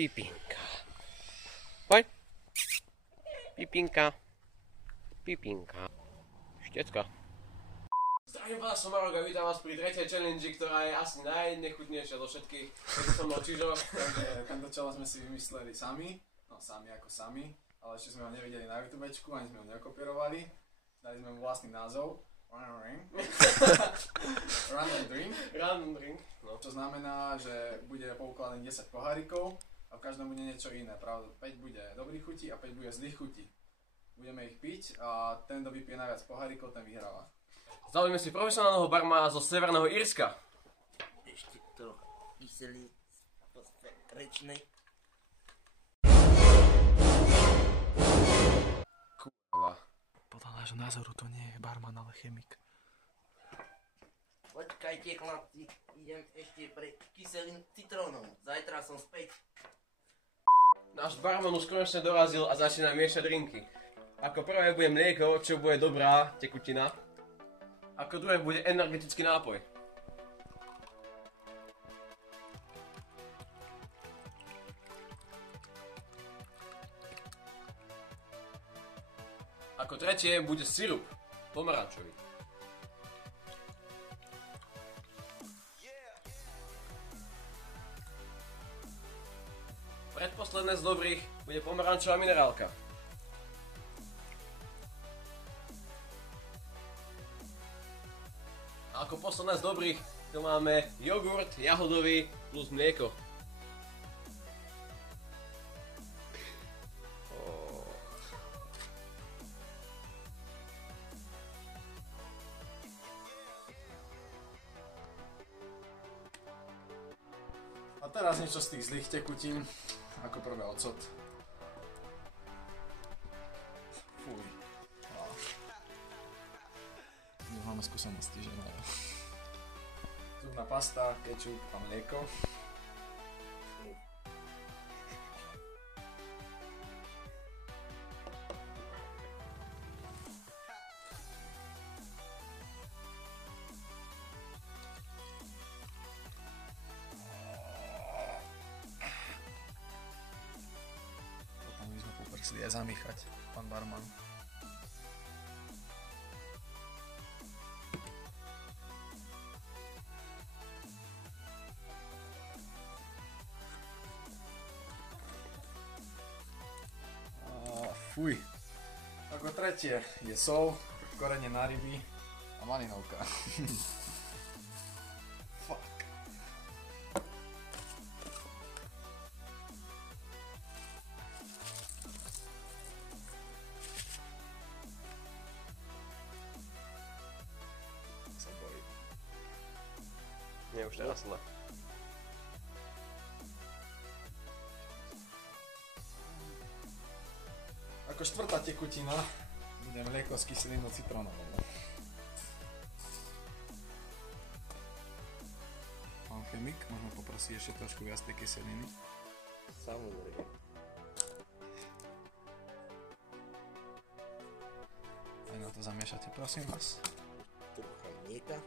Pipinka. Poď. Pipinka. Pipinka. Štecka. Zdravím vás, som Marok a vítam vás pri tretej challenge, ktorá je asi najnechutnejšia zo všetkých. Takže som mal čižo. Takže tento challenge sme si vymysleli sami. No sami ako sami. Ale ešte sme ho nevideli na YouTubečku, ani sme ho nekopírovali. Dali sme mu vlastný názov. Random drink. Random drink. No. Čo znamená, že bude poukladaných 10 pohárikov a v každom bude niečo iné. Pravda, 5 bude dobrých chutí a 5 bude zlých chutí. Budeme ich piť a ten, kto vypije najviac pohárikov, ten vyhráva. Zaujíme si profesionálneho barmana zo Severného Írska. Ešte trocha kyselý rečnej. Kurva. Podľa nášho názoru to nie je barman, ale chemik. Počkajte chlapci, idem ešte pre kyselinu citrónov. Zajtra som späť. Náš barman už konečne dorazil a začína miešať drinky. Ako prvé bude mlieko, čo bude dobrá tekutina. Ako druhé bude energetický nápoj. Ako tretie bude sirup, pomarančový. Predposledné z dobrých bude pomarančová minerálka. A ako posledné z dobrých tu máme jogurt jahodový plus mlieko. A teraz niečo z tých zlých tekutín. Ako prvé ocot. Fuj. My máme skúsenosti, že no. Zubná pasta, kečup a mlieko. Potom by sme poprosili aj zamýchať, pán barman. Fuj. Ako tretie je sol, korene na ryby a malinovka. Fuck. Sa bojím. Nie, už teraz ne. Ako štvrtá tekutina bude mlieko s kyselinou citrónovou. Pán chemik, možno poprosiť ešte trošku viac tej kyseliny. Samozrejme. Aj na to zamiešate, prosím vás. Trocha mlieka.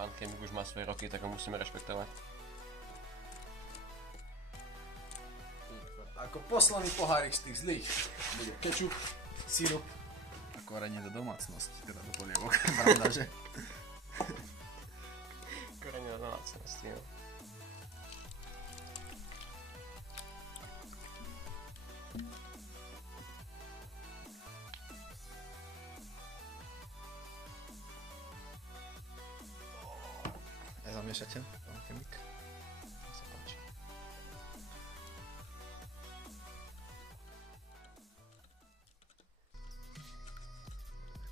Pán chemik už má svoje roky, tak ho musíme rešpektovať. Ako posledný pohárik z tých zlých bude kečup, sirup A korenie do domácnosti, teda do polievok. Pravda, že? Korenie na domácnosti, no. Aj zamiešate, pán chemik? Nech sa páči.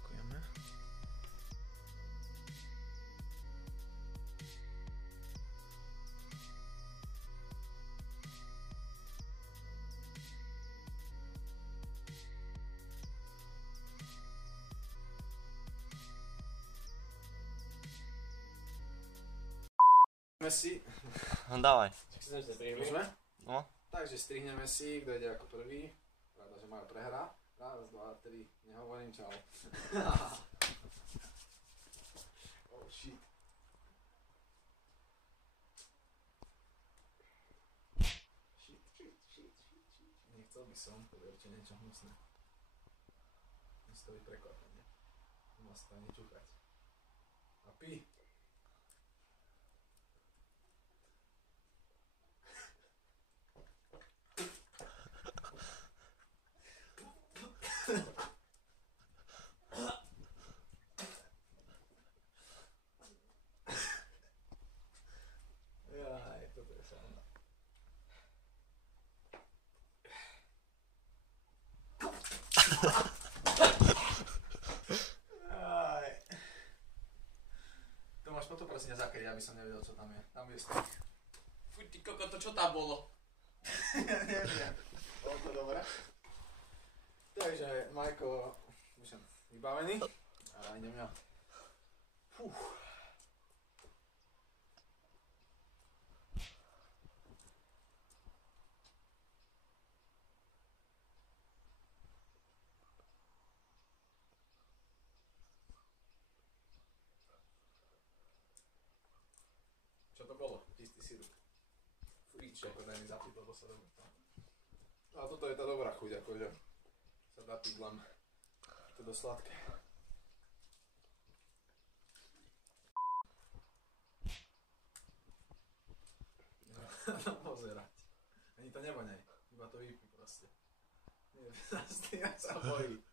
Ďakujeme. si. No dávaj. Môžeme? No. Takže strihneme si, kto ide ako prvý. Pravda, že Majo prehrá. Raz, dva, tri, nehovorím čau. Oh shit. Shit. Nechcel by som, to je určite niečo hnusné. Musí to byť prekvapenie. Má sa tam nečúkať. A pí. Jaj, toto je sranda. Jaj. To máš potom prosím zakryť, aby som nevedel, čo tam je. Tam je strik. Fuj, ty koko, to čo tam bolo? Ja neviem. Bolo to dobré. Takže, Majko, už som vybavený. A idem ja. Fúh. Čo to bolo? Čistý sirup. Fujíčo, to daj mi zapiť, lebo sa dobre tam. A toto je tá dobrá chuť, akože sa dá piť len to dosť sladké. No, pozerať. Ani to nevoňaj, iba to vypí proste. Nie, ja sa bojí.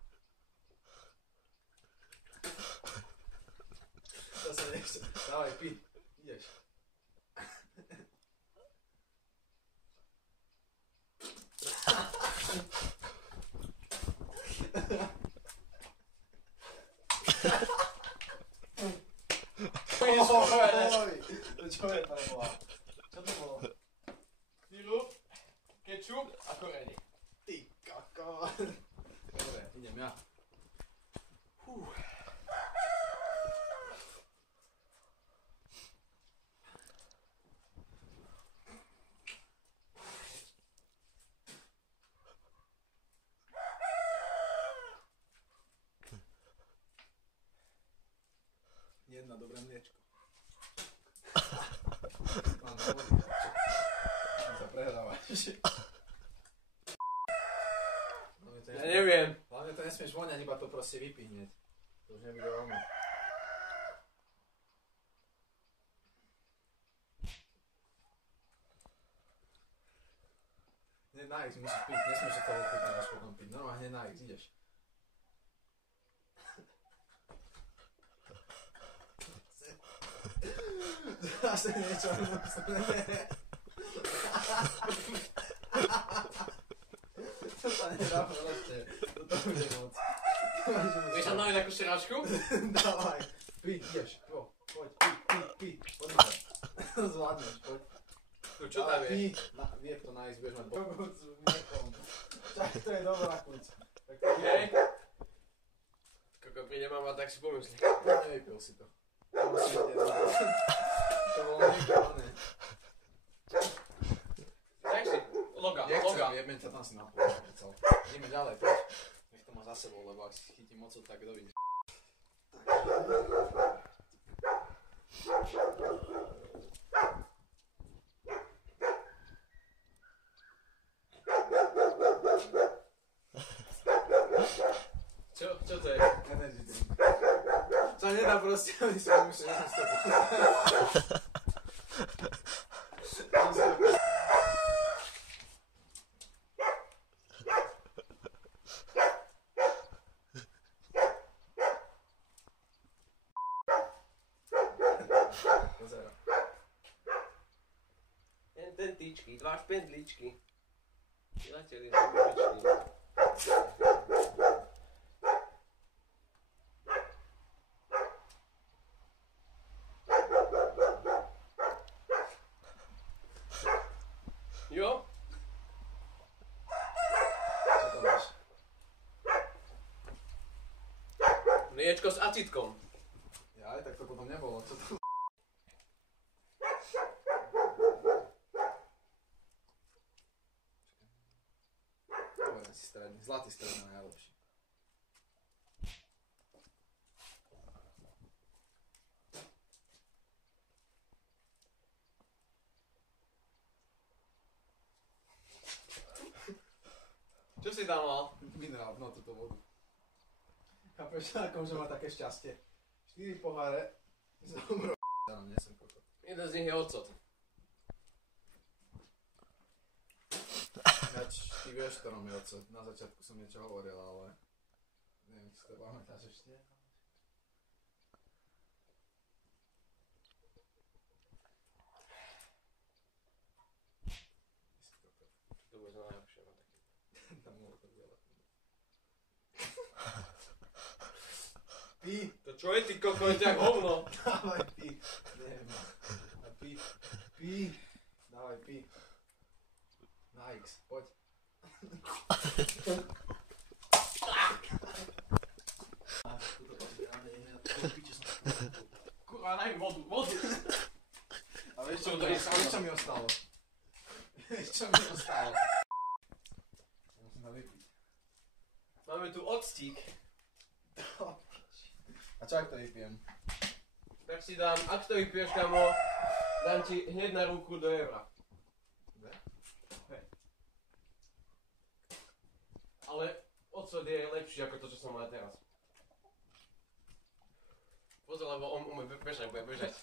To sa nechce. Dávaj, pí. Ideš. To čo je to bola? Čo to bolo? Sirup, kečup a korenie. Ty koko. Dobre, idem ja. Jedna dobré mliečko. Mám to vody. Mám sa prehrávaš. Ja neviem. Hlavne to nesmieš voňať, iba to proste vypí hneď. To už nebude ono. Hneď na X musíš piť, nesmieš sa to ochutnať až potom piť. Normálne hneď na X ideš. Zase niečo hnusné. To sa nedá proste. Toto bude moc. Vieš tam dať takú seračku? Dávaj. Pí, ideš. Poď, pí. Poď. Zvládneš, poď. No čo tam je? Viek to nájsť, budeš mať bogus v niekom. Čak to je dobrá chuť. Hej. Koko, príde mama, tak si pomyslí. Nevypil si to. To musí byť jedno. To bolo nevypilné. Tak si, loga. Jebem ťa tam si napol. Ideme ďalej, poď. Nech to má za sebou, lebo ak si chytím moc, tak kto vidí. Čo to je? Energy drink. Sa nedá proste, oni si pomysleli, že som si to pozera. Ten tyčky, dva špendličky. Vyleteli na povrčný. Jo? Čo to máš? Mliečko s acitkom. Jaj, tak to potom nebolo. Čo to? Dobre, si stredný. Zlatý stredný najlepší. Čo si tam mal? Minerál, no túto vodu. Chápeš, akože má také šťastie. 4 poháre. Zomro. Ja nám nesem kokot. Jeden z nich je ocot. Ináč, ty vieš, ktorom je ocot. Na začiatku som niečo hovoril, ale... Neviem, či to pamätáš ešte. To bude najlepšie na taký. Tam bolo to veľa. Pí! To čo je ty kokot, jak hovno? Dávaj pí! Neviem. Pí! Pí! Dávaj pí! Na X, poď. Kurva, daj mi vodu. A vieš čo mi ostalo? Vieš čo mi ostalo? Musím to vypiť. Máme tu octík. A čo ak to vypijem? Tak si dám, ak to vypiješ, kamo, dám ti hneď na ruku do eura. Ale ocot je lepší ako to, čo som mal teraz. Pozor, lebo on bude bežať. Bude bežať.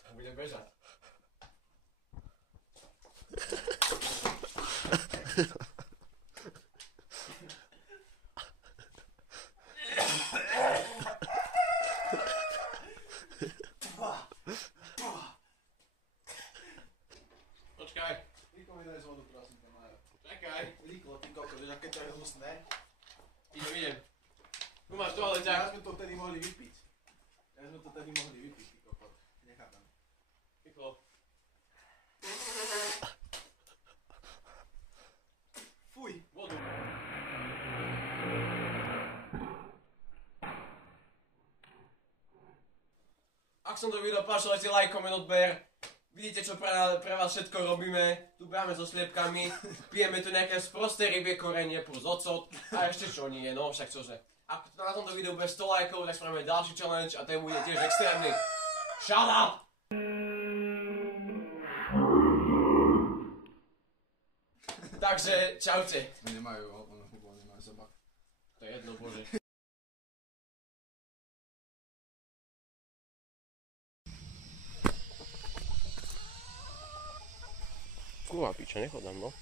Počkaj. Rýchlo mi daj z vodu, prosím ťa, Majo. Čakaj. Rýchlo, ty koko, vieš, aké to je hnusné? Idem. Tu máš toaleťák. Ja sme to vtedy mohli vypiť. Ty kokot. Nechápam. Rýchlo. Fuj! Vodu. Ak som to video páčil, dajte like, koment, odber. Vidíte, čo pre vás všetko robíme. Tu bráme so sliepkami, pijeme tu nejaké sprosté rybie korenie plus ocot a ešte čo nie, no však čože. Ak na tomto videu bude 100 lajkov, tak spravíme ďalší challenge a ten bude tiež extrémny. Shut up! Takže, čaute. Nemajú, nemajú zobák. To je jedno, bože. Kurva piča, nechodám, no.